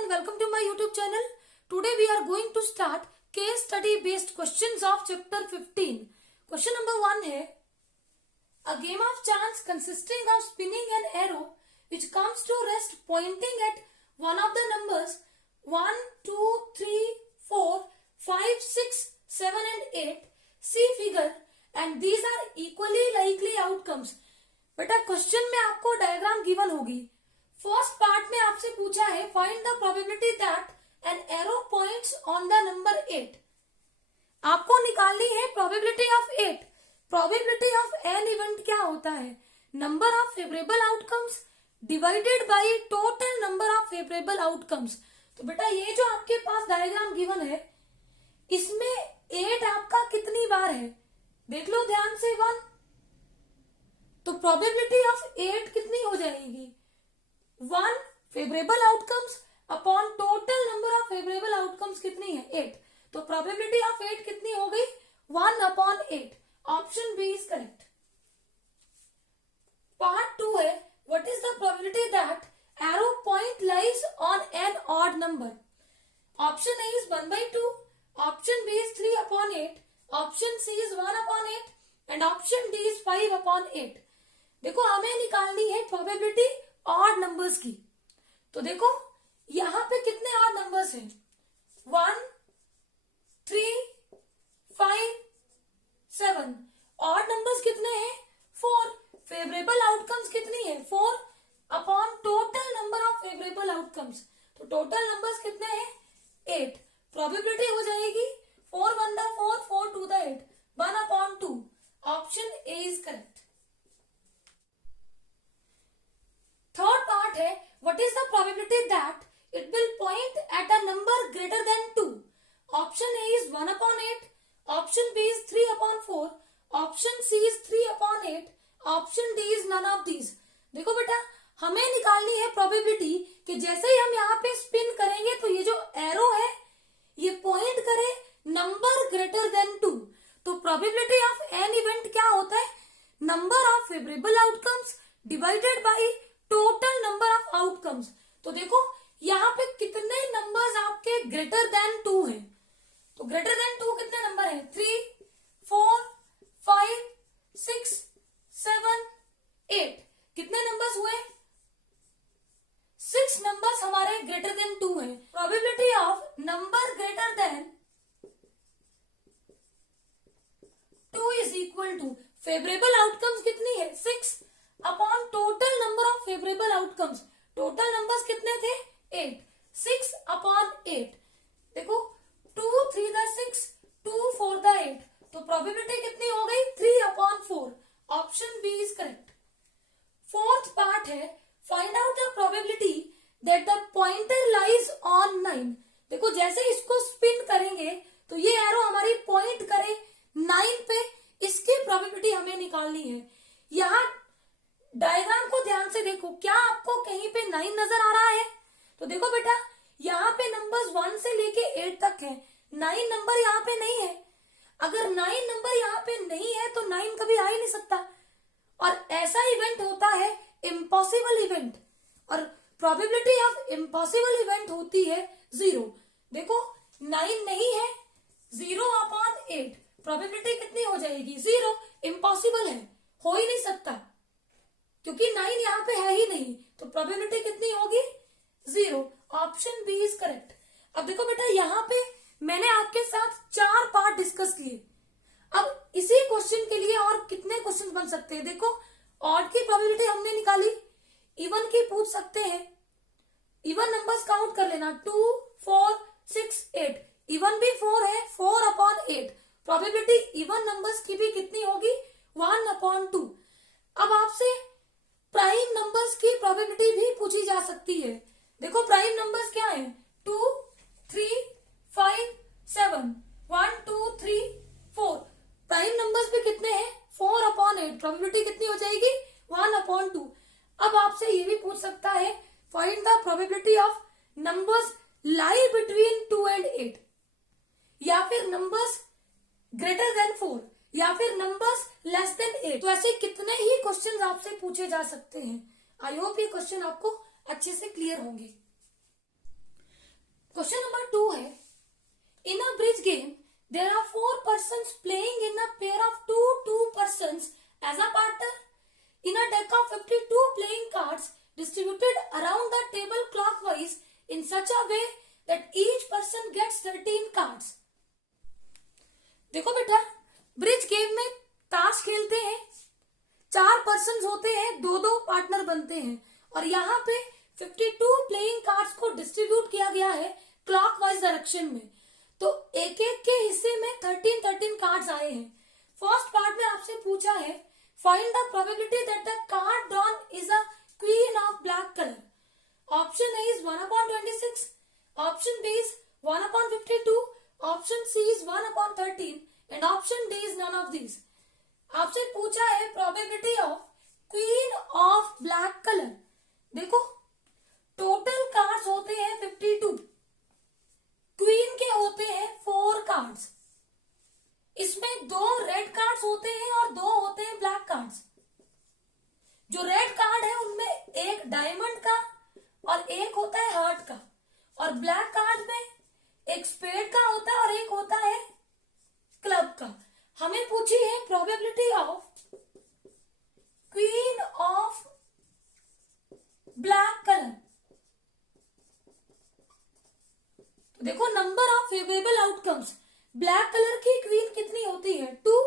everyone, welcome to my YouTube channel. Today we are going to start case study based questions of chapter 15. Question number 1 है a game of chance consisting of spinning an arrow which comes to rest pointing at one of the numbers 1, 2, 3, 4, 5, 6, 7 and 8. See figure and these are equally likely outcomes. बेटा question में आपको diagram given होगी. First part में आपसे पूछा है find the probability that an arrow points on the number 8. आपको निकालनी है probability of 8. Probability of an event क्या होता है? Number of favourable outcomes divided by total number of favourable outcomes. तो बेटा ये जो आपके पास डायग्राम गिवन है इसमें 8 आपका कितनी बार है देख लो ध्यान से. 1. तो प्रोबेबिलिटी ऑफ 8 कितनी हो जाएगी? 1 favourable outcomes upon total number of favourable outcomes कितनी है? 8. तो प्रोबेबिलिटी ऑफ 8 कितनी हो गई? 1 upon 8. Option B is correct. Part 2 है what is the probability that arrow point lies on an odd number. Option A is 1/2, option B is 3 upon 8, option C is 1 upon 8 and option D is 5 upon 8. देखो हमें निकालनी है probability odd numbers की. तो देखो यहां पे कितने ऑड नंबर्स हैं? 1, 3, 5, 7. ऑड नंबर्स कितने हैं? 4. फेवरेबल आउटकम्स कितनी है? 4 upon total number of favourable outcomes. तो टोटल नंबर्स कितने हैं? 8. प्रोबेबिलिटी हो जाएगी 4 1 the 4, 4 2 the 8, 1 upon 2. Option A is correct. Third part है what is the probability that it will point at a number greater than 2. Option A is 1 upon 8, option B is 3 upon 4, option C is 3 upon 8, option D is none of these. देखो बेटा हमें निकालनी है probability कि जैसे ही हम यहाँ पे स्पिन करेंगे तो ये जो एरो है ये पॉइंट करे नंबर ग्रेटर देन 2. तो प्रोबेबिलिटी ऑफ एन इवेंट क्या होता है? Number of favourable outcomes divided by total number of outcomes. तो देखो यहाँ पे कितने नंबर्स आपके ग्रेटर देन 2 है? तो ग्रेटर देन 2 कितने नंबर है? 3, 4, 5, 6, 7, 8. कितने नंबर्स हुए? 6 नंबर्स हमारे ग्रेटर देन 2 है. Probability of number greater than 2 is equal to favourable outcomes कितनी है? 6 upon total number of favourable outcomes. Total numbers कितने थे? 8. 6 अपॉन 8. देखो 2 3 द 6, 2 4 द 8. तो प्रोबेबिलिटी कितनी हो गई? 3 upon 4. Option B is correct. Fourth part है find out the probability that the pointer lies on 9. देखो जैसे इसको स्पिन करेंगे तो ये एरो हमारी पॉइंट करे 9 पे. इसकी प्रोबेबिलिटी हमें निकालनी है. यहाँ डायग्राम को ध्यान से देखो क्या आपको कहीं पे 9 नजर आ रहा है? तो देखो बेटा यहाँ पे नंबर्स 1 से लेके 8 तक है. 9 नंबर यहाँ पे नहीं है. अगर 9 नंबर यहाँ पे नहीं है तो 9 कभी आ ही नहीं सकता. और ऐसा इवेंट होता है इम्पॉसिबल इवेंट और प्रोबेबिलिटी ऑफ इम्पॉसिबल इवेंट होती है 0. देखो 9 नहीं है, 0 अपॉन 8. प्रोबेबिलिटी कितनी हो जाएगी? 0. इम्पॉसिबल है, हो ही नहीं सकता क्योंकि 9 यहाँ पे है ही नहीं. तो प्रोबेबिलिटी कितनी होगी? 0. Option B is correct. अब देखो बेटा यहाँ पे मैंने आपके साथ 4 पार्ट डिस्कस किए. अब इसी क्वेश्चन के लिए और कितने क्वेश्चन बन सकते हैं? देखो ऑड की प्रोबेबिलिटी हमने निकाली, इवन की पूछ सकते हैं. इवन नंबर्स काउंट कर लेना 2, 4, 6, 8. इवन भी 4 है, 4 अपॉन 8. प्रोबेबिलिटी इवन नंबर्स की भी कितनी होगी? 1 अपॉन 2. अब आपसे प्राइम नंबर्स की प्रोबेबिलिटी भी पूछी जा सकती है. देखो प्राइम नंबर्स क्या है? 2, 3, 5, 7, 1, 2, 3, 4. प्राइम नंबर्स भी कितने हैं? 4 अपॉन 8. प्रोबेबिलिटी कितनी हो जाएगी? 1 अपॉन 2. अब आपसे ये भी पूछ सकता है find the probability of numbers lie between 2 and 8, या फिर नंबर्स ग्रेटर देन 4, या फिर नंबर्स लेस देन 8. तो ऐसे कितने ही क्वेश्चन आपसे पूछे जा सकते हैं. आई होप ये क्वेश्चन आपको अच्छे से क्लियर होंगे. persons playing in a pair of two persons as a partner. In a deck of 52 playing cards distributed around the table clockwise in such a way that each person gets 13 cards. देखो बेटा, bridge game में ताश खेलते हैं, 4 person होते हैं, 2-2 partner बनते हैं और यहाँ पे 52 प्लेइंग कार्ड्स को डिस्ट्रीब्यूट किया गया है क्लॉकवाइज डायरेक्शन में। तो एक एक के हिस्से में 13 कार्ड्स आए हैं। फर्स्ट पार्ट में आपसे पूछा है find the probability that the card drawn is a queen of black colour. Option A is 1/26, option B is 1/52, option C is 1/13 and option D is none of these. आपसे पूछा है probability of queen of black colour. देखो total cards होते हैं 52, queen के होते हैं 4 cards, इसमें 2 रेड कार्ड्स होते हैं और 2 होते हैं ब्लैक कार्ड्स। जो रेड कार्ड है उनमें एक डायमंड का और एक होता है हार्ट का, और ब्लैक कार्ड में एक स्पेड का होता है और एक होता है क्लब का। हमें पूछी है probability of queen of black colour. तो देखो number of favourable outcomes, black colour की क्वीन कितनी होती है 2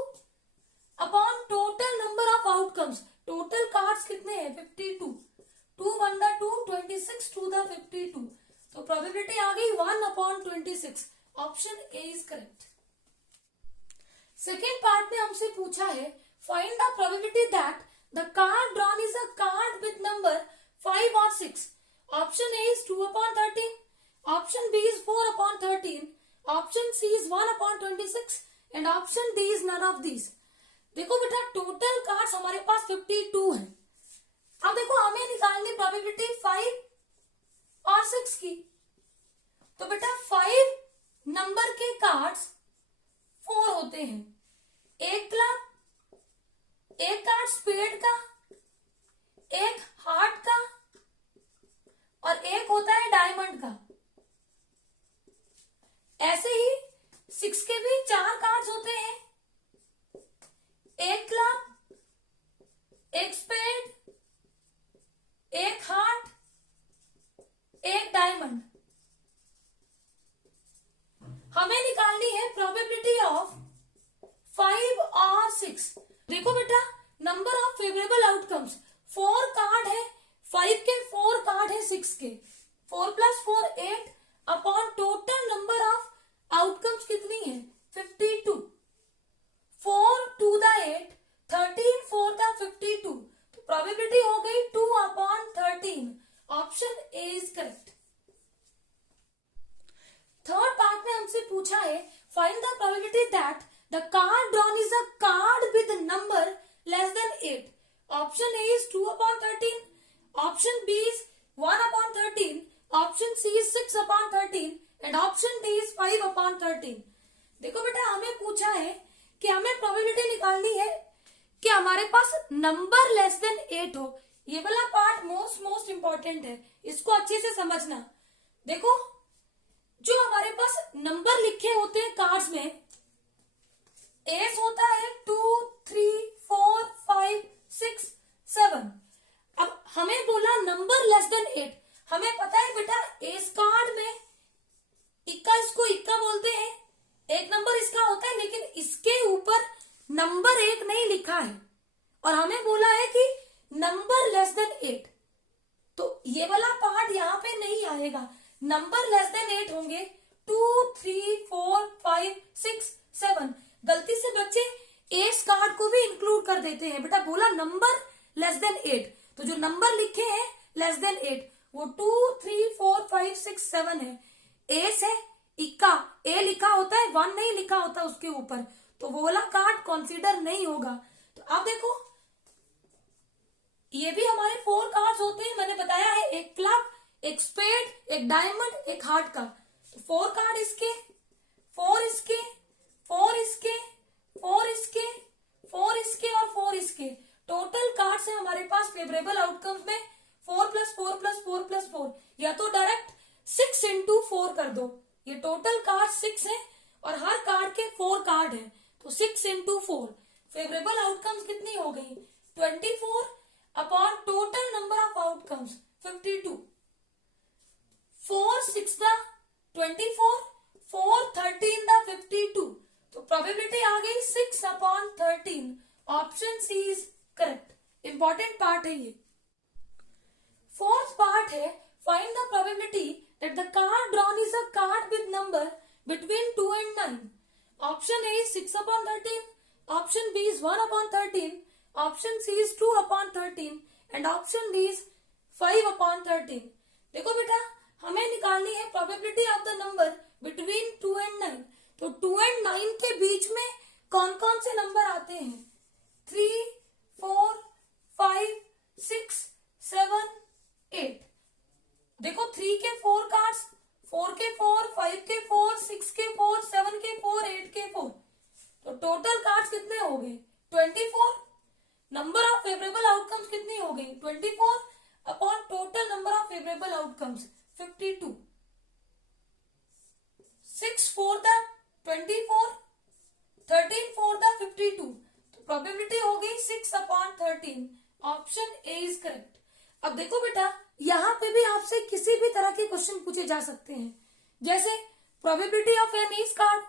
upon total number of outcomes. Total cards कितने हैं 52, 2 1 the 2 26 2 the 52। तो प्रोबेबिलिटी आ गई 1/26। Option A is correct. Second part में हमसे पूछा है find the probability that the card drawn is a card with number 5 or 6। Option A is 2/13, option B is 4/13, option C is 1/26 and option D is none of these. देखो बेटा total cards हमारे पास 52 है। अब देखो हमें निकालनी probability 5 और 6 की। तो बेटा 5 नंबर के कार्ड्स 4 होते हैं, एक क्लब, एक कार्ड स्पेड का, एक हार्ट का और एक होता है डायमंड का। ऐसे ही 6 के भी 4 कार्ड्स होते हैं, एक क्लब, एक स्पेड, एक हार्ट, एक डायमंड। हमें निकालनी है प्रोबेबिलिटी ऑफ 5 और 6। देखो बेटा number of favourable outcomes, 4 card है, 5 के 4 कार्ड है 6 के, 4 + 4 8 upon total number of outcomes कितनी है 52, 4 2 the 8 13 4 the 52। तो प्रोबेबिलिटी हो गई 2/13। Option A is correct. Third part में हमसे पूछा है find the probability that the card drawn is a card with number <8। Option A is 2/13, option B is 1/13, option C is 6/13 and option D is 5/13। देखो बेटा हमें पूछा है कि हमें प्रोबेबिलिटी निकालनी है कि हमारे पास नंबर <8 हो। ये वाला पार्ट मोस्ट इंपॉर्टेंट है, इसको अच्छे से समझना। देखो जो हमारे पास नंबर लिखे होते हैं कार्ड्स में, एस होता है 2 3 4 5 6 7। अब हमें बोला नंबर <8। हमें पता है बेटा एस कार्ड में इक्का, इसको इक्का बोलते हैं, एक नंबर इसका होता है, लेकिन इसके ऊपर नंबर 1 नहीं लिखा है और हमें बोला है कि नंबर <8। तो ये वाला पार्ट यहाँ पे नहीं आएगा। नंबर <8 होंगे 2 3 4 5 6 7। गलती से बच्चे एस कार्ड को भी इंक्लूड कर देते हैं। बेटा बोला नंबर <8, तो जो नंबर लिखे हैं <8 वो 2 3 4 5 6 7 है। एस है इक्का, ए लिखा होता है, 1 नहीं लिखा होता उसके ऊपर, तो वो वाला कार्ड कंसीडर नहीं होगा। तो अब देखो ये भी हमारे 4 कार्ड्स होते हैं, मैंने बताया है, एक क्लब, एक स्पेड, एक डायमंड, एक हार्ट का। 4 कार्ड इसके, 4 इसके, 4 इसके, 4 इसके, 4 इसके और 4 इसके। टोटल कार्ड्स है हमारे पास फेवरेबल आउटकम्स में 4 + 4 + 4 + 4, या तो डायरेक्ट 6 × 4 कर दो। ये टोटल कार्ड 6 है और हर कार्ड के 4 कार्ड है, तो 6 into 4 फेवरेबल आउटकम्स कितनी हो गई 24 upon total number of outcomes 52 4 6 द 24 4 13 द 52 तो प्रोबेबिलिटी आ गई 6 upon 13 option C is correct. Important part है ये। फोर्थ पार्ट है find the probability that the card drawn is a card with number between 2 and 9। Option A is 6 upon 13, option B is 1 upon 13, option C is 2 upon 13 and option D is 5 upon 13। देखो बेटा हमें निकालनी है probability of the number between 2 and 9। तो 2 and 9 के बीच में कौन कौन से नंबर आते हैं 3 4 5 6 7 8। देखो 3 के 4 कार्ड्स 4 के 4 5 के 4 6 के 4 7 के 4 8 के 4 तो टोटल कार्ड्स कितने हो गए 24। नंबर ऑफ फेवरेबल आउटकम्स कितनी हो गई 24 upon total number of favourable outcomes 52। 6 4 the 24 13 4 the 52 तो प्रोबेबिलिटी हो गई 6 upon 13 option A is correct. अब देखो बेटा यहाँ पे भी आपसे किसी भी तरह के क्वेश्चन पूछे जा सकते हैं जैसे probability of an ace card.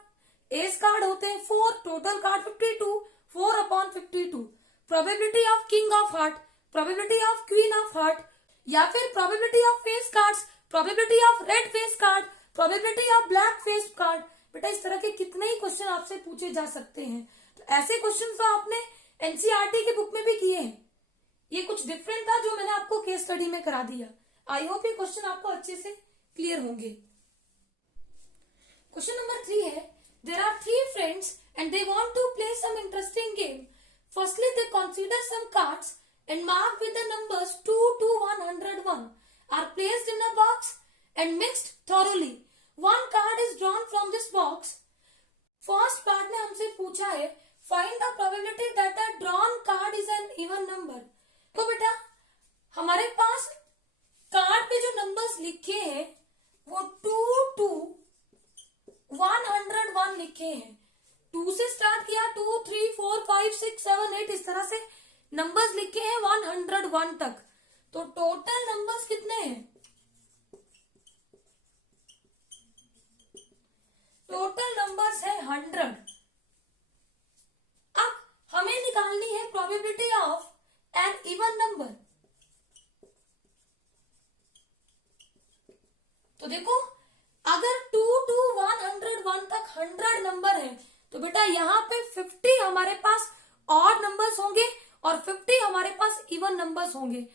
Ace card होते हैं 4 total card 52 4 upon 52। Probability of king of heart probability of queen of heart या फिर probability of face cards probability of red face card probability of black face card. बेटा इस तरह के कितने ही question आपसे पूछे जा सकते हैं। तो ऐसे क्वेश्चन तो आपने एनसीईआरटी के बुक में भी किए हैं। ये कुछ डिफरेंट था जो मैंने आपको केस स्टडी में करा दिया। आई होप ये क्वेश्चन आपको अच्छे से क्लियर होंगे। क्वेश्चन नंबर 3 है there are 3 friends and they want to play some interesting game. Firstly they consider some cards and mark with the numbers 2 to 101 are placed in a box and mixed thoroughly. One card is drawn from this box. First part में हमसे पूछा है find the probability that a drawn card is an even number. तो बेटा हमारे पास card पे जो numbers लिखे हैं वो 2 to 101 लिखे हैं। 2 से स्टार्ट किया 2 3 4 5 6 7 8 इस तरह से नंबर्स लिखे हैं 101 तक। तो टोटल नंबर्स कितने हैं टोटल नंबर्स है 100। अब हमें निकालनी है probability of an even number. तो देखो अगर 2 to 101 तक 100 नंबर है तो बेटा यहाँ पे 50 हमारे पास ऑड नंबर्स होंगे और 50 हमारे पास इवन नंबर्स होंगे।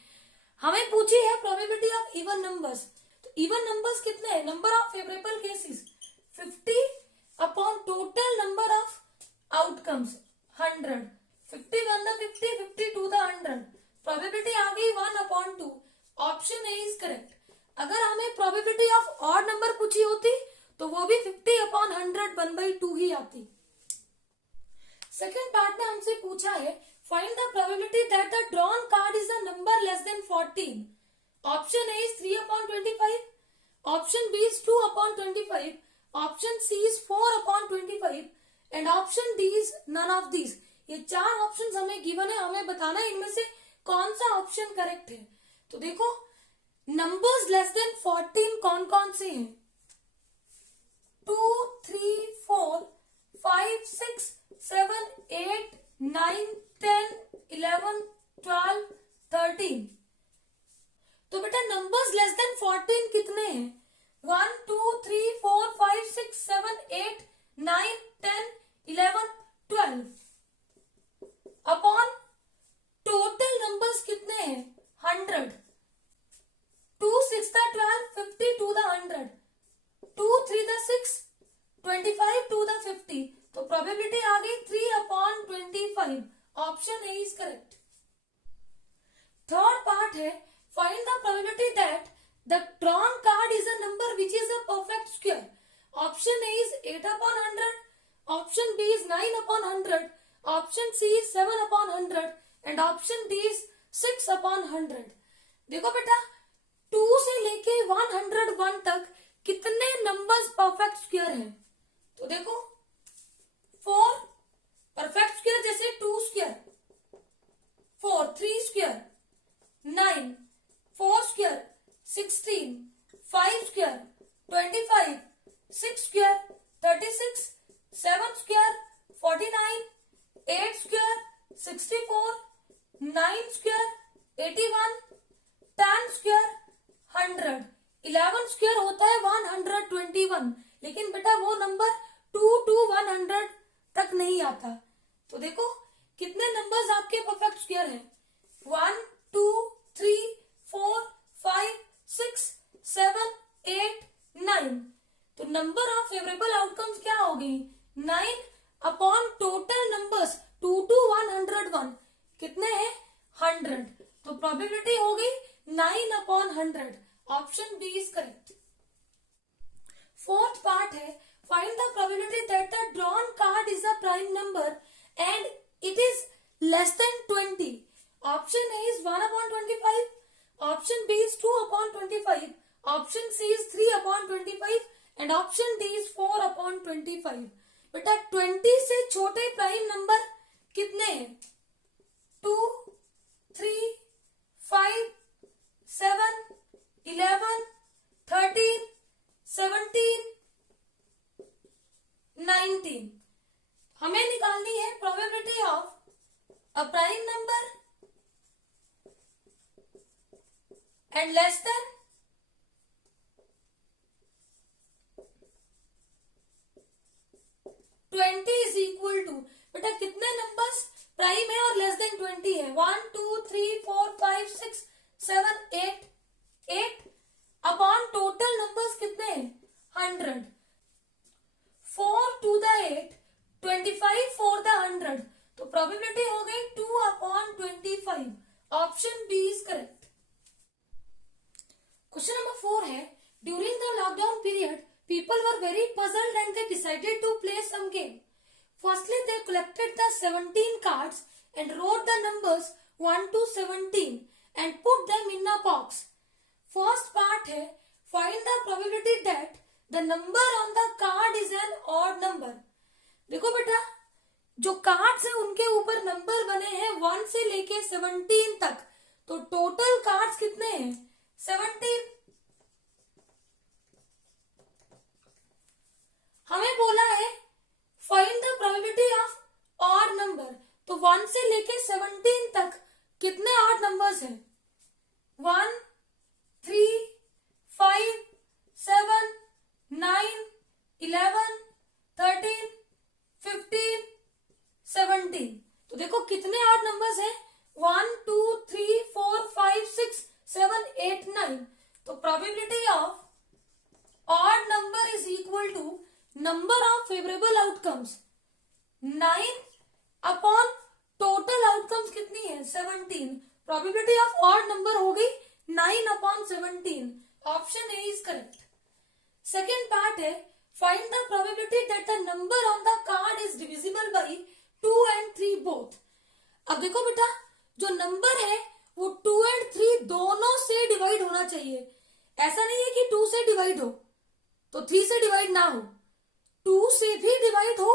हमें पूछी है प्रोबेबिलिटी ऑफ इवन नंबर्स। तो इवन नंबर्स कितने हैं number of favourable cases 50 upon total number of outcomes 100। 50 1 the 50 50 2 the 100 probability आ गई 1 upon 2 option A is correct. अगर हमें प्रोबेबिलिटी ऑफ ऑड नंबर पूछी होती तो वो भी 50 अपॉन 100 1/2 ही आती। सेकेंड पार्ट में हमसे पूछा है find the probability that the drawn card is a number less than 14। Option A is 3 upon 25, option B is 2 upon 25, option C is 4 upon 25 and option D is none of these. ये 4 options हमें given है। हमें बताना है इनमें से कौन सा ऑप्शन करेक्ट है। तो देखो नंबर्स लेस देन 14 कौन कौन से हैं 2 3 4 5 6 7 8 9 10 11 12 13। तो बेटा नंबर्स लेस देन 14 कितने हैं 1 2 3 4 5 6 7 8 9 10 11 12 अपॉन टोटल नंबर्स कितने हैं 100। 2 6 the 12 50 to the 100 2 3 the 6 25 to the 50 तो प्रोबेबिलिटी आ गई 3 upon 25 option A is correct. Third part है find the probability that the drawn card is a number which is a perfect square. Option A is 8 upon 100, option B is 9 upon 100, option C is 7 upon 100 and option D is 6 upon 100। देखो बेटा 2 से लेके 101 तक कितने numbers perfect square हैं। तो देखो 4 4, 3 square 9, 4 square 16, 5 square 25, 6 square 36, 7 square 49, 8 square 64, 9 square 81, 10 square 100, 11 square होता है 121, लेकिन बेटा वो नंबर 2 to 100 तक नहीं आता। तो देखो कितने नंबर्स आपके परफेक्ट स्क्वायर हैं, 1 2 3 4 5 6 7 8 9। तो नंबर ऑफ फेवरेबल आउटकम्स क्या होगी, 9 अपॉन टोटल नंबर्स 2 to 101 कितने हैं, 100। तो प्रोबेबिलिटी होगी 9 upon 100। Option B is correct. Fourth part है, find the probability that the drawn card is the prime number and it is less than 20। Option A is 1 upon 25, option B is 2 upon 25, option C is 3 upon 25 and option D is 4 upon 25। बेटा 20 से छोटे prime number कितने हैं, 2 3 5 7 11 13 17 19। हमें निकालनी है probability of a prime number and less than 20 is equal to, बेटा कितने नंबर्स प्राइम है और लेस देन 20 है, 1 2 3 4 5 6 7 8 8 अपॉन टोटल नंबर्स कितने हैं, 100, 4 to the 8 25 for the 100। तो प्रोबेबिलिटी हो गई 2 upon 25। Option B is correct. Question number 4 है, during the lockdown period people were very puzzled and they decided to play some game. Firstly, they collected the 17 cards and wrote the numbers 1 to 17 and put them in a box. First part है, find the probability that the number on the card is an odd number. देखो बेटा जो cards है उनके ऊपर number बने हैं 1 से लेके 17 तक, तो टोटल कार्ड्स कितने हैं, 17। हमें बोला है find the probability of odd number, तो 1 से लेके 17 तक कितने ऑड नंबर्स हैं, 1 3 5 7 9 11 13 15 17। तो देखो कितने ऑड नंबर्स हैं, 1 2 3 4 5 6 7 8 9। तो probability of odd number is equal to number of favourable outcomes 9 upon total outcomes कितनी है, 17। प्रोबेबिलिटी ऑफ ऑड नंबर हो गई 9 upon 17। Option A is correct. Second part है, find the probability that the number on the card is divisible by 2 and 3 both. अब देखो बेटा जो number है वो 2 and 3 दोनों से डिवाइड होना चाहिए। ऐसा नहीं है कि 2 से डिवाइड हो तो 3 से डिवाइड ना हो, 2 से भी डिवाइड हो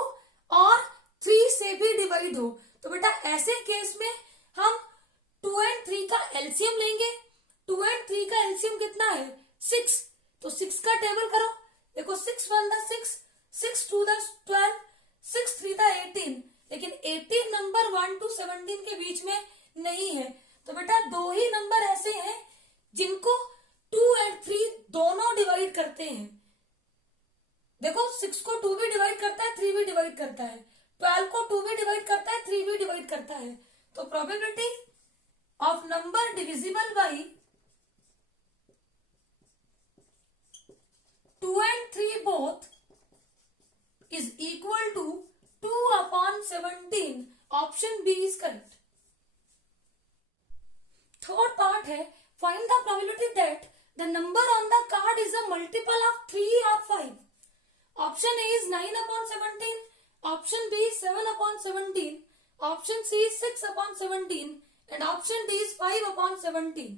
और 3 से भी डिवाइड हो। तो बेटा ऐसे केस में हम 2 and 3 का एलसीएम लेंगे। 2 and 3 का एलसीएम कितना है, 6। तो 6 का टेबल करो, देखो 6 1 द 6, 6 2 द 12, 6 3 द 18। लेकिन 18 नंबर 1 to 17 के बीच में नहीं है। तो बेटा दो ही नंबर ऐसे हैं जिनको 2 and 3 दोनों डिवाइड करते हैं। देखो 6 को 2 भी डिवाइड करता है, 3 भी डिवाइड करता है, 12 को 2 भी डिवाइड करता है, 3 भी डिवाइड करता है। तो probability of number divisible by 2 and 3 both is equal to 2 upon 17। Option B is correct. Third part है, find the probability that the number on the card is a multiple of 3 or 5। Option A is 9 upon 17, option B 7 upon 17, option C 6 upon 17 and option D 5 upon 17।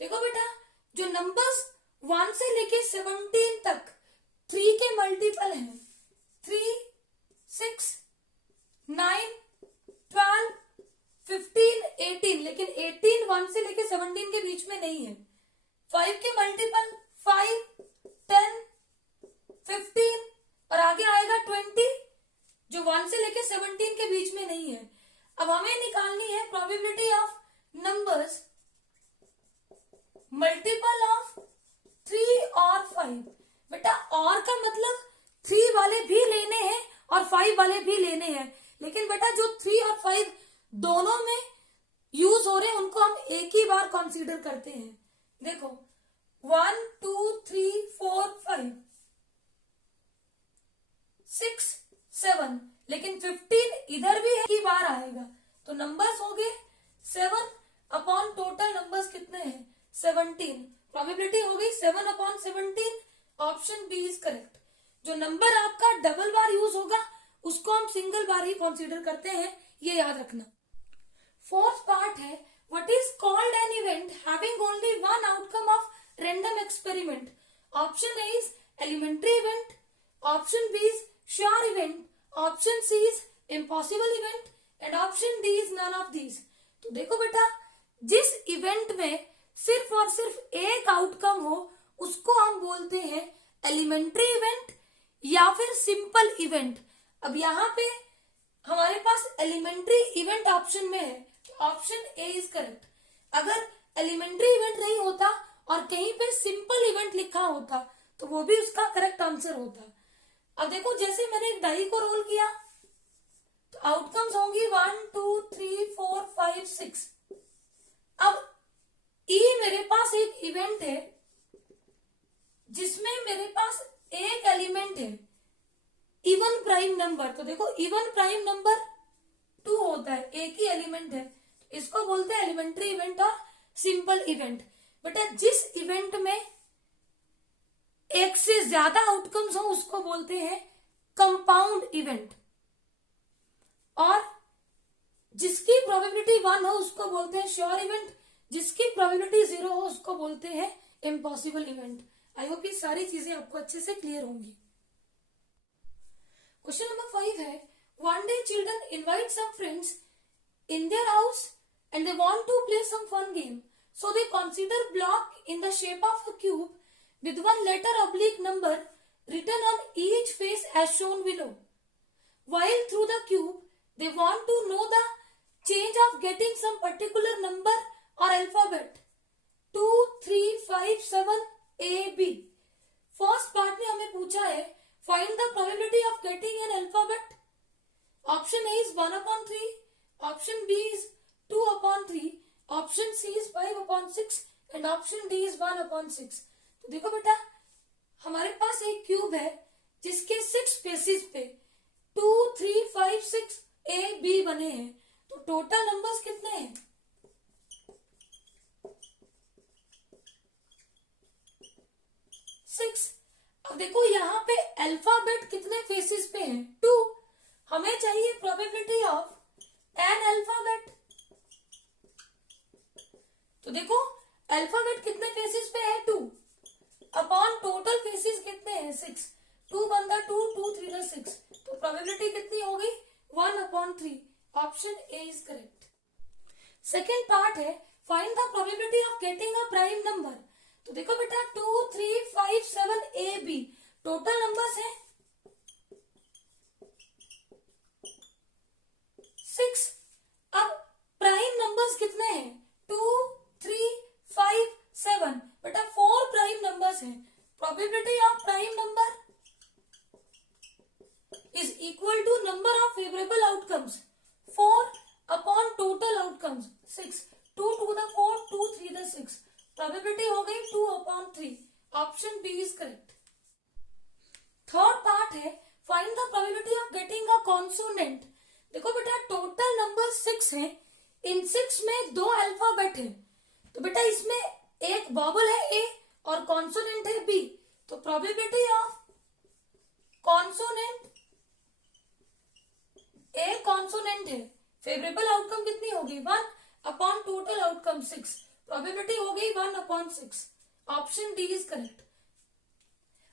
देखो बेटा जो numbers 1 से लेके 17 तक 3 के multiple हैं, 3 6 9 12 15 18। 17 के बीच में नहीं है। 5 के मल्टीपल 5, 10, 15 और आगे आएगा 20 जो 1 से लेके 17 के बीच में नहीं है। अब हमें निकालनी है probability of numbers multiple of 3 और 5। बेटा और का मतलब 3 वाले भी लेने हैं और 5 वाले भी लेने हैं, लेकिन बेटा जो 3 और 5 दोनों में यूज हो रहे हैं उनको हम एक ही बार कंसीडर करते हैं। देखो 1, 2, 3, 4, 5, 6, 7, लेकिन 15 इधर भी एक ही बार आएगा, तो नंबर्स हो गए 7 अपॉन टोटल नंबर्स कितने हैं 17। प्रोबेबिलिटी हो गई 7 upon 17। Option B is correct. जो नंबर आपका डबल बार यूज होगा उसको हम सिंगल बार ही कंसीडर करते हैं, ये याद रखना। फोर्थ पार्ट है what is called an event having only one outcome of random experiment. Option A is elementary event, option B is sure event, option C is impossible event and option D is none of these. तो देखो बेटा, जिस event में सिर्फ और सिर्फ एक outcome हो उसको हम बोलते हैं एलिमेंट्री इवेंट या फिर सिंपल इवेंट। अब यहाँ पे हमारे पास एलिमेंट्री इवेंट ऑप्शन में है, ऑप्शन ए इज करेक्ट। अगर एलिमेंट्री इवेंट नहीं होता और कहीं पे सिंपल इवेंट लिखा होता तो वो भी उसका करेक्ट आंसर होता। अब देखो, जैसे मैंने एक डाई को रोल किया तो आउटकम्स होंगी 1, 2, 3, 4, 5, 6। अब ई मेरे पास एक इवेंट है जिसमें मेरे पास एक एलिमेंट है इवन प्राइम नंबर। तो देखो, इवन प्राइम नंबर 2 होता है, एक ही एलिमेंट है, इसको बोलते हैं एलिमेंट्री इवेंट और सिंपल इवेंट। बेटा, जिस इवेंट में एक से ज्यादा आउटकम्स हो उसको बोलते हैं कंपाउंड इवेंट, और जिसकी प्रोबेबिलिटी 1 हो उसको बोलते हैं श्योर इवेंट, जिसकी प्रोबेबिलिटी 0 हो उसको बोलते हैं इम्पॉसिबल इवेंट। आई होप ये सारी चीजें आपको अच्छे से क्लियर होंगी। क्वेश्चन नंबर 5 है one day children invite some friends in their house and they want to play some fun game, so they consider block in the shape of a cube with one letter oblique number written on each face as shown below. While through the cube, they want to know the change of getting some particular number or alphabet 2, 3, 5, 7, A, B. First part में हमें पूछा है find the probability of getting an alphabet. Option A is 1 upon 3, option B is 2 upon 3, option C is 5 upon 6 and option D is 1 upon 6. तो देखो बेटा, हमारे पास एक cube है जिसके 6 फेसेस पे 2, 3, 5, 6 A, B बने हैं, तो टोटल नंबर्स कितने हैं 6। अब देखो यहाँ पे अल्फाबेट कितने फेसेस पे हैं 2, हमें चाहिए प्रोबेबिलिटी ऑफ एन अल्फाबेट। तो देखो अल्फाबेट कितने फेसेस पे है 2 अपॉन टोटल फेसेस कितने हैं 6, 2 बनता 2, 2, 3 6, तो प्रोबेबिलिटी कितनी हो गई 1 upon 3। Option A is correct. Second part है find the probability of getting a prime number. तो देखो बेटा 2, 3, 5, 7, A, B टोटल नंबर्स हैं 6। अब प्राइम नंबर्स कितने हैं 2, 3, 5, 7, बेटा 4 प्राइम नंबर्स हैं। Probability of prime number is equal to number of favourable outcomes 4 upon total outcomes 6, 2 to the 4, 2, 3 the 6, probability हो गई 2 upon 3। Option B is correct. Third part है find the probability of getting a consonant. देखो बेटा total number 6 है, इन 6 में 2 alphabet है, तो बेटा इसमें एक वॉवल है ए और कॉन्सोनेंट है बी, तो probability of consonant A consonant है, फेवरेबल आउटकम कितनी होगी 1 अपॉन टोटल आउटकम 6, प्रोबेबिलिटी हो गई 1 upon 6। Option D is correct.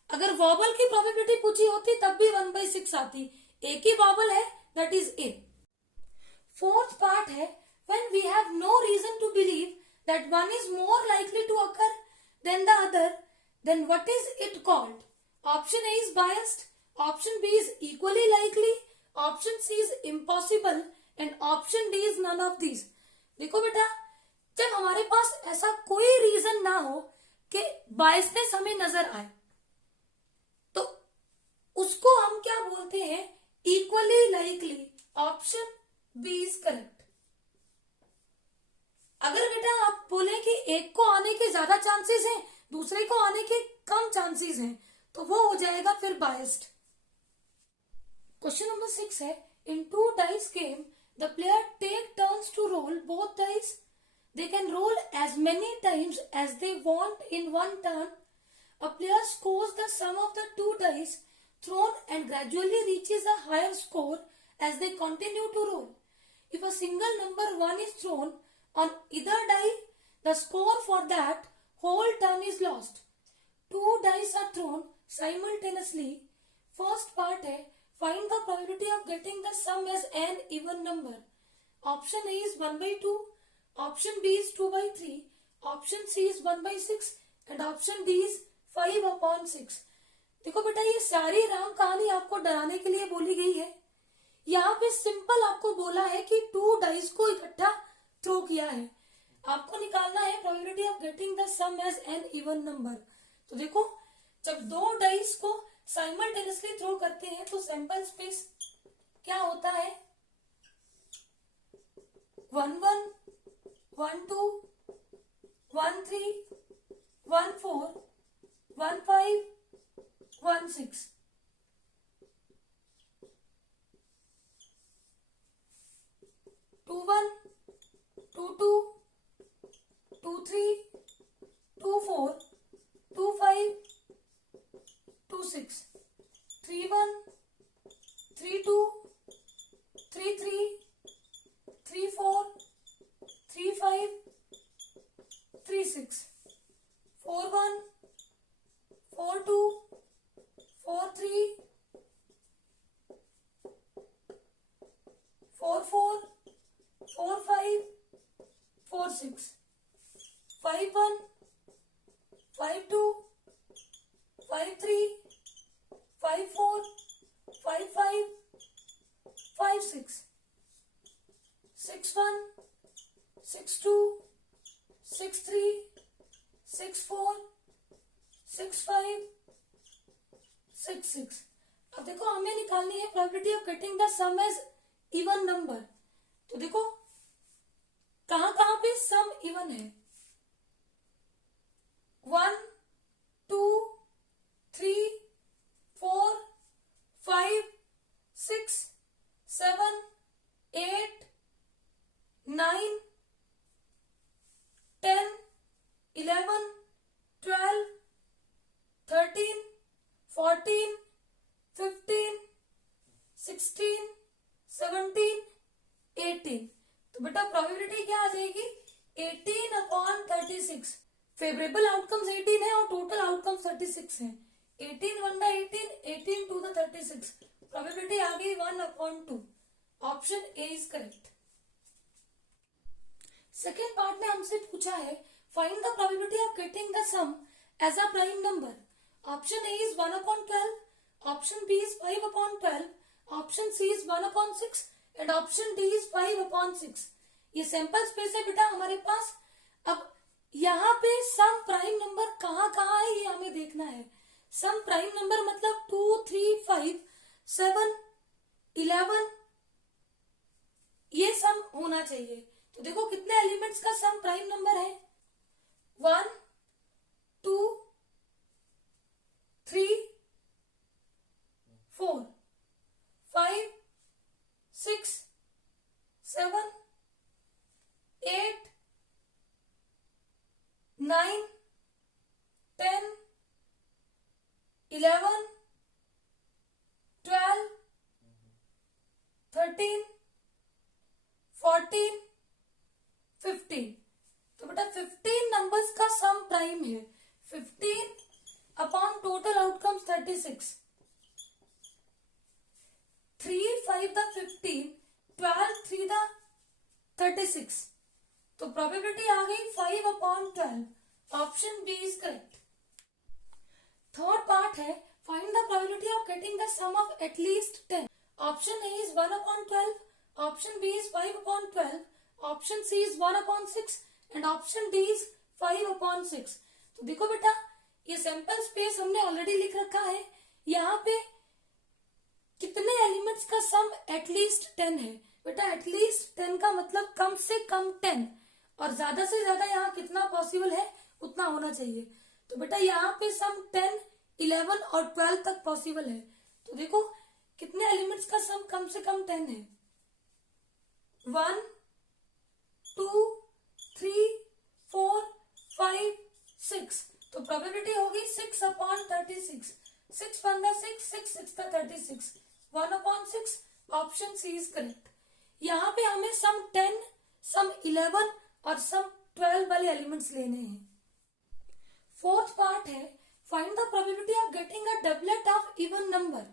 अगर वॉवल की प्रोबेबिलिटी पूछी होती तब भी 1/6 आती, एक ही वॉवल है that is A. Fourth part है when we have no reason to believe that one is more likely to occur than the other, then what is it called? Option A is biased, option B is equally likely, option C is impossible and option D is none of these. देखो बेटा, जब हमारे पास ऐसा कोई reason ना हो कि biasness हमें नजर आए, तो उसको हम क्या बोलते हैं? Equally likely. Option B is correct. अगर बेटा आप बोले कि एक को आने के ज्यादा चांसेस हैं, दूसरे को आने के कम चांसेस हैं, तो वो हो जाएगा फिर बायस्ड. क्वेश्चन नंबर 6 है, in 2 dice game the player take turns to roll both dice. They can roll as many times as they want in one turn. A player scores the sum of the 2 dice thrown and gradually reaches a higher score as they continue to roll. If a single number 1 is thrown on either die, the score for that whole turn is lost. 2 dice are thrown simultaneously. First part है, find the probability of getting the sum as an even number. Option A is 1/2, option B is 2/3, option C is 1/6 and option D is 5/6. देखो बेटा, ये सारी राम कहानी आपको डराने के लिए बोली गई है. यहाँ पे सिंपल आपको बोला है कि 2 डाइस को इकट्ठा थ्रो किया है. आपको निकालना है probability of getting the sum as an even number. तो देखो, जब 2 डाइस को साइमल्टेनियसली थ्रो करते हैं तो सैंपल स्पेस क्या होता है? 1 1 1 2 1 3 1 4 1 5 1 6. टू 1 2 2 2 3 2 4 2 5 2 6 3 1 3 2 3 3 3 4 3 5 3 6 4 1 4 2 4 3 4 4 4 5 4 6 5 1 5 2 5 3 5 4 5 5 5 6 6 1 6 2 6 3 6 4 6 5 6 6. अब देखो, हमें निकालनी है probability of getting the sum as even number. तो देखो कहां कहां पे सम इवन है. 1 2 3 4 5 6 7 8 9 10 11 12 13 14 15 16 17 18. तो बेटा प्रोबेबिलिटी क्या आ जाएगी? 18/36. फेवरेबल आउटकम्स 18 है और टोटल आउटकम्स 36 है. 18 1/18, 18 2/36. प्रोबेबिलिटी आ गई 1/2. Option A is correct. Second part में हमसे पूछा है, find the probability of getting the sum as a prime number. Option A is 1/12, option B is 5/12, option C is 1/6 and option D is 5/6. ये sample space है बेटा हमारे पास. अब यहाँ पे सम प्राइम नंबर कहाँ कहाँ है ये हमें देखना है. सम प्राइम नंबर मतलब 2 3 5 7 11 ये सम होना चाहिए. तो देखो कितने एलिमेंट्स का सम प्राइम नंबर है? 1 2 3 4 5 6 7 8 9 10 11 12 13 14 15. तो बेटा 15 नंबर्स का सम प्राइम है. 15 upon total outcomes 36. 3 5 the 15, 12 3 the 36. तो प्रोबेबिलिटी आ गई 5/12. Option B is correct. Third part है find the probability of getting the sum of at least 10. Option A is 1/12, option B is 5/12, option C is 1/6 and option D is 5/6. तो देखो बेटा, ये sample space हमने already लिख रखा है. यहाँ पे कितने एलिमेंट्स का सम एटलीस्ट 10 है. बेटा एटलीस्ट 10 का मतलब कम से कम 10, और ज्यादा से ज्यादा यहाँ कितना पॉसिबल है उतना होना चाहिए. तो बेटा यहाँ पे सम 10, 11 और 12 तक पॉसिबल है. तो देखो कितने एलिमेंट्स का सम कम से कम 10 है. 1, 2, 3, 4, 5, 6. तो प्रोबेबिलिटी होगी 6/36. 6 × 6, 6 6 36, 1/6. Option C is correct. यहाँ पे हमें सम 10, सम 11 और सम 12 वाले एलिमेंट्स लेने हैं. फोर्थ पार्ट है find the probability of getting a doublet of even number.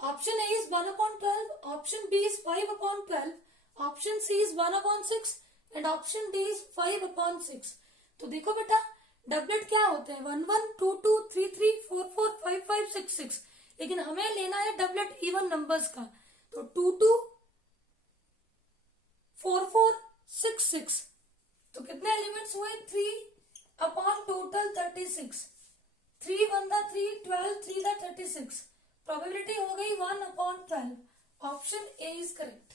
Option A is 1/12, option B is 5/12, option C is 1/6 and option D is 5/6. तो देखो बेटा डबलेट क्या होते हैं, 1 1, 2 2, 3 3, 4 4, 5 5, 6 6. लेकिन हमें लेना है डबलेट इवन नंबर्स का. तो 2 2, 4 4, 6 6. तो कितने एलिमेंट्स हुए, 3 टोटल 36. 3 1 3, 12 3 36. प्रोबेबिलिटी हो गई 1/12. Option A is correct.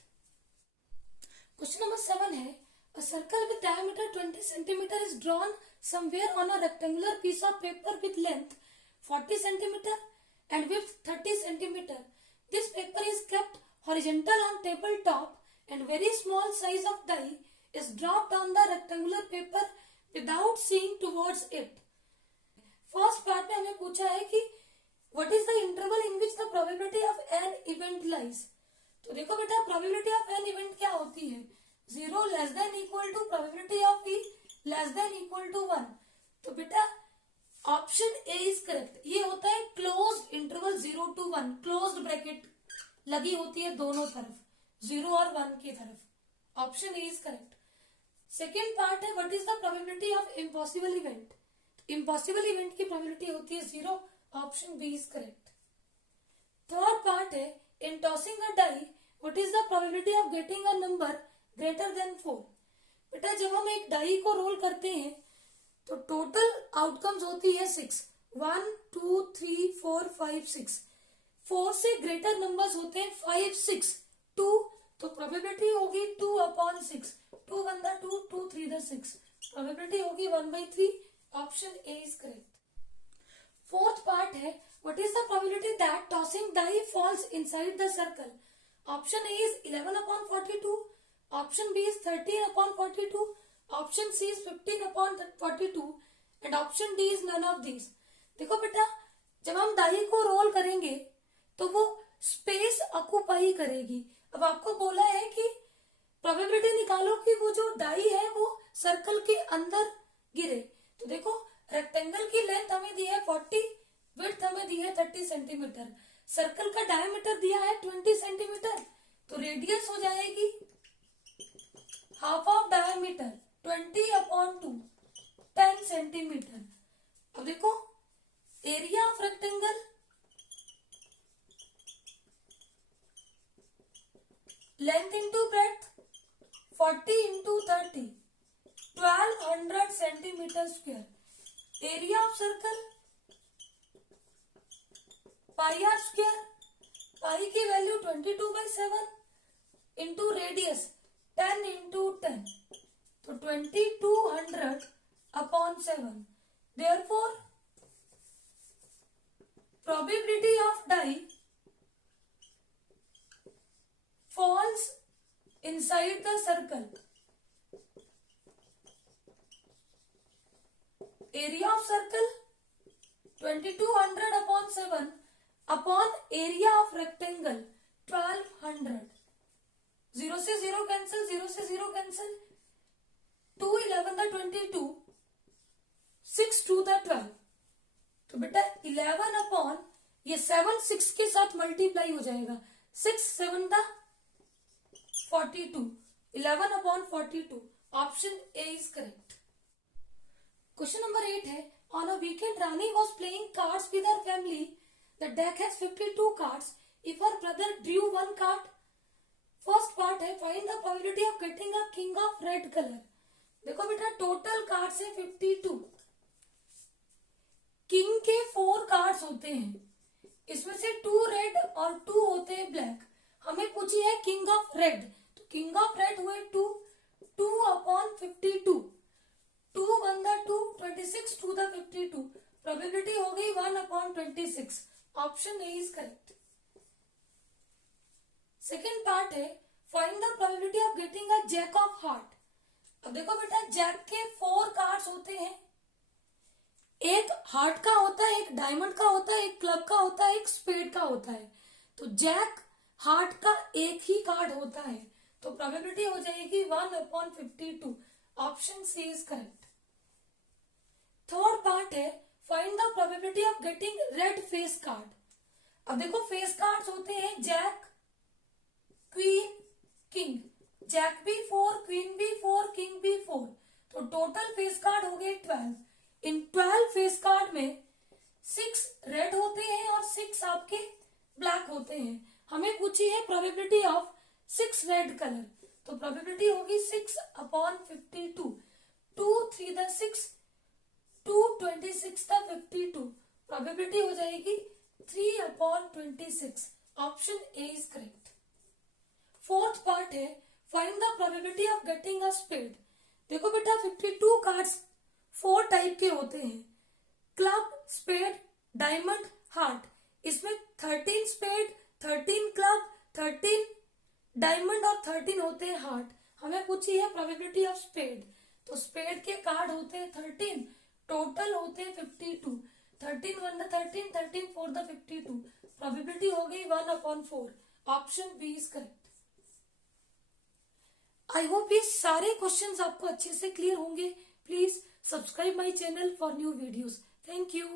Question number 7 है a circle with diameter 20 centimeter is drawn somewhere on a rectangular piece of paper with length 40 centimeter and width 30 centimeter. This paper is kept horizontal on table top and very small size of die is dropped on the rectangular paper without seeing towards it. First part में हमें पूछा है कि what is the interval in which the probability of an event lies. तो देखो बेटा probability of an event क्या होती है, 0 less than equal to probability of E less than equal to 1. तो बेटा ऑप्शन ए इज करेक्ट. ये होता है closed interval 0 to 1, closed bracket लगी होती है दोनों तरफ, 0 और 1 की तरफ. Option A is correct. Second part है what is the probability of impossible event. Impossible event की प्रोबेबिलिटी होती है 0. Option B is correct. Third part है in tossing a die what is the probability of getting a number greater than 4. बेटा जब हम एक die को role करते हैं तो टोटल आउटकम्स होती है 6. 1 2 3 4 5 6. 4 से ग्रेटर नंबर्स होते हैं 5 6 2. तो प्रोबेबिलिटी होगी 2/6. 2 1 2, 2 3 6. प्रोबेबिलिटी होगी 1/3. Option A is correct. Fourth part है what is the probability that tossing die falls inside the circle. Option A is 11/42, option B is 13/42, option C is 15/42 and option D is none of these. देखो बेटा जब हम die को role करेंगे तो वो space occupy करेगी. अब आपको बोला है कि प्रोबेबिलिटी निकालो कि वो जो डाई है वो सर्कल के अंदर गिरे. तो देखो रेक्टेंगल की लेंथ हमें दी है 40, विड्थ हमें दी है 30 सेंटीमीटर, सर्कल का डायमीटर दिया है 20 सेंटीमीटर. तो रेडियस हो जाएगी हाफ ऑफ डायमीटर 20/2, 10 सेंटीमीटर. अब देखो area of rectangle length into breadth 40 into 30, 1200 centimetre square. Area of circle pi r square, pi की वैल्यू 22/7 इंटू रेडियस 10 इंटू 10. तो 2200/7. Therefore, probability of die falls inside the circle. Area of circle 2200/7 upon area of rectangle 1200. 0 से 0 cancel, 0 से 0 cancel. 2 11 22, 6 2 12. तो बेटा 11 ये 7 6 के साथ multiply हो जाएगा. 6 7 42, 11/42. Option A is correct. Question number 8 है, on a weekend Rani was playing cards with her family, the deck has 52 cards, if her brother drew one card. First part है, find the probability of getting a king of red colour. देखो बेटा total cards है 52, king के 4 cards होते हैं, इसमें से 2 red और 2 होते हैं ब्लैक। हमें पूछी है किंग ऑफ रेड, तो किंग ऑफ रेड हुए 2 अपॉन 52, 2 1 द 2 26 2 द 52, प्रोबेबिलिटी हो गई 1 upon 26, option A is correct. Second part है, find the probability of getting a jack of heart. अब देखो बेटा जैक के 4 कार्ड्स होते हैं, एक हार्ट का होता है, एक डायमंड का होता है, एक क्लब का होता है, एक स्पेड का होता है। तो जैक हार्ट का एक ही कार्ड होता है, तो प्रोबेबिलिटी हो जाएगी 1 upon 52, option C is correct. Third part है, find the probability of getting red face card. अब देखो फेस कार्ड्स होते हैं जैक, क्वीन, किंग, जैक भी 4, क्वीन भी 4, किंग भी 4, तो टोटल फेस कार्ड हो गए 12। इन 12 फेस कार्ड में 6 रेड होते हैं और 6 आपके ब्लैक होते हैं। हमें पूछी है प्रोबेबिलिटी ऑफ 6 रेड कलर, तो प्रोबेबिलिटी होगी 6 अपॉन 52, 2 3 द 6, 2 26 द 52, प्रोबेबिलिटी हो जाएगी 3 upon 26, option A is correct. Fourth part है, find the probability of getting a spade. देखो बेटा 52 कार्ड्स 4 टाइप के होते हैं, क्लब, स्पेड, डायमंड, हार्ट। इसमें 13 स्पेड, 13 क्लब, 13 डायमंड और 13 होते हैं हार्ट। हमें पूछी है प्रोबेबिलिटी ऑफ स्पेड, तो स्पेड के कार्ड होते हैं 13, टोटल होते हैं 52, 13 1 द 13, 13 4 द 52, प्रोबेबिलिटी हो गई 1 upon 4, option B is correct. I hope ये सारे क्वेश्चंस आपको अच्छे से क्लियर होंगे। Please subscribe my channel for new videos. Thank you.